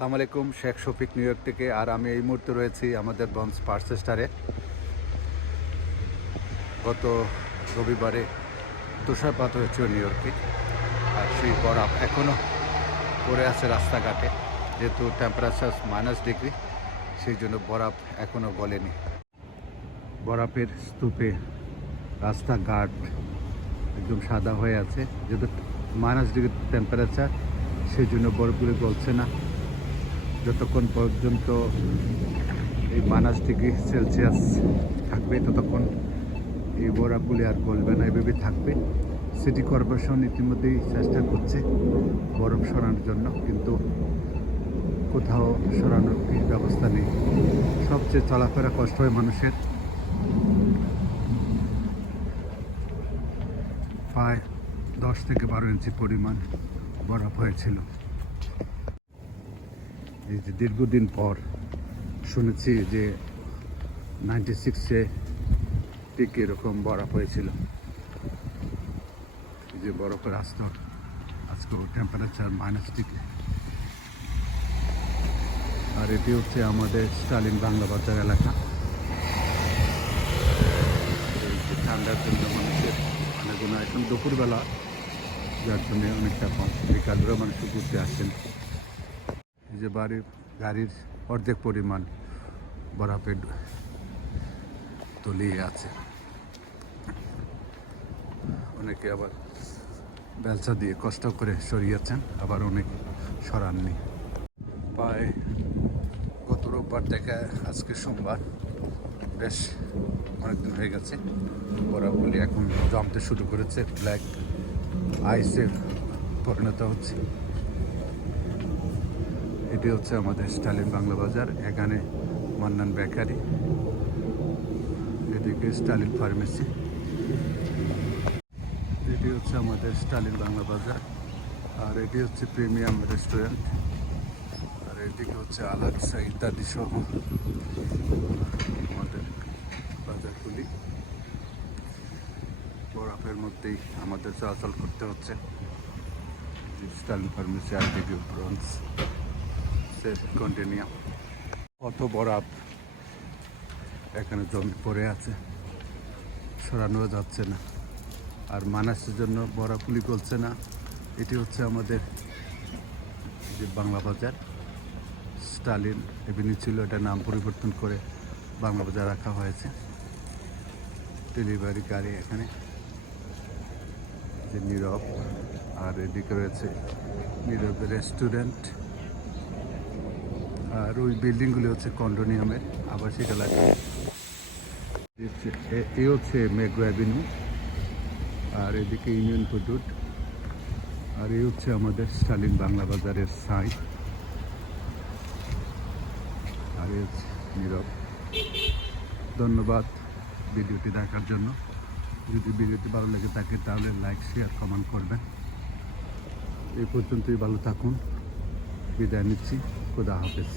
আসসালামু আলাইকুম, Sheikh Shafiq new York থেকে। আর আমি এই মুহূর্তে রয়েছি আমাদের বন্স পার্সেস্টারে। গত রবিবারে তুষারপাত হয়েছিল নিউ ইয়র্কে, আর সেই বরফ এখনও পড়ে আছে রাস্তাঘাটে। যেহেতু টেম্পারেচার -ডিগ্রি, সেই জন্য বরফ এখনও গলেনি। বরফের স্তূপে রাস্তাঘাট একদম সাদা হয়ে আছে। যেহেতু -ডিগ্রি টেম্পারেচার, সেই জন্য বরফগুলি গলছে না। যতক্ষণ পর্যন্ত এই -ডিগ্রি সেলসিয়াস থাকবে ততক্ষণ এই বরফগুলি আর গলবে না, এভাবে থাকবে। সিটি কর্পোরেশন ইতিমধ্যেই চেষ্টা করছে বরফ সরানোর জন্য, কিন্তু কোথাও সরানোর ব্যবস্থা নেই। সবচেয়ে চলাফেরা কষ্ট হয় মানুষের। প্রায় 10 থেকে 12 ইঞ্চি পরিমাণ বরফ হয়েছিল। এই যে দীর্ঘদিন পর শুনেছি যে 96-এ ঠিক এরকম বরফ হয়েছিল। এই যে বরফের স্তর, আজকে টেম্পারেচার -ডিগ্রি। আর এটি হচ্ছে আমাদের স্টালিন বাংলা বাজার এলাকা। এই যে ঠান্ডার জন্য মানুষের অনেকগুলো এখন দুপুরবেলা, যার জন্য অনেকটা কম। বিকালবেলা মানুষ ঘুরতে আসেন। এই যে গাড়ির অর্ধেক পরিমাণ বরফে তলিয়ে আছে। অনেকে আবার বেলচা দিয়ে কষ্ট করে সরিয়েছেন, আবার অনেক সরাননি। প্রায় গত রোববার থেকে আজকে সোমবার, বেশ অনেকদিন হয়ে গেছে। বরফগুলি এখন জমতে শুরু করেছে, ব্ল্যাক আইসে পরিণত হচ্ছে। এটি হচ্ছে আমাদের স্টালিন বাংলা বাজার। এখানে মান্নান বেকারি, এদিকে স্টালিন ফার্মেসি। এটি হচ্ছে আমাদের স্টালিন বাংলা বাজার। আর এটি হচ্ছে প্রিমিয়াম রেস্টুরেন্ট। আর এদিকে হচ্ছে আলাক্সা ইত্যাদি সহ আমাদের বাজারগুলি। বরফের মধ্যেই আমাদের চলাচল করতে হচ্ছে। স্টালিন ফার্মেসি আর এদিকে ব্রঞ্জ কন্টিনিউম। কত বরফ এখানে জমে পড়ে আছে, সরানো যাচ্ছে না। আর মানুষের জন্য বরফগুলি গলছে না। এটি হচ্ছে আমাদের যে বাংলা বাজার। স্টালিন এভিনিউ ছিল, এটা নাম পরিবর্তন করে বাংলা বাজার রাখা হয়েছে। ডেলিভারি গাড়ি এখানে যে নীরব, আর এদিকে রয়েছে নীরব রেস্টুরেন্ট। আর ওই বিল্ডিংগুলি হচ্ছে কন্ডোনিয়ামের আবাসিক এলাকা। এই হচ্ছে মেগ্রো অ্যাভিনিউ, আর এদিকে ইউনিয়ন ফুড। আর এই হচ্ছে আমাদের স্টালিন বাংলা বাজারের সাইট। আর এই হচ্ছে নীরব। ধন্যবাদ ভিডিওটি দেখার জন্য। যদি ভিডিওটি ভালো লেগে থাকে তাহলে লাইক, শেয়ার, কমেন্ট করবেন। এই পর্যন্তই, ভালো থাকুন। বিদায় নিচ্ছি। খোদা হাফেজ।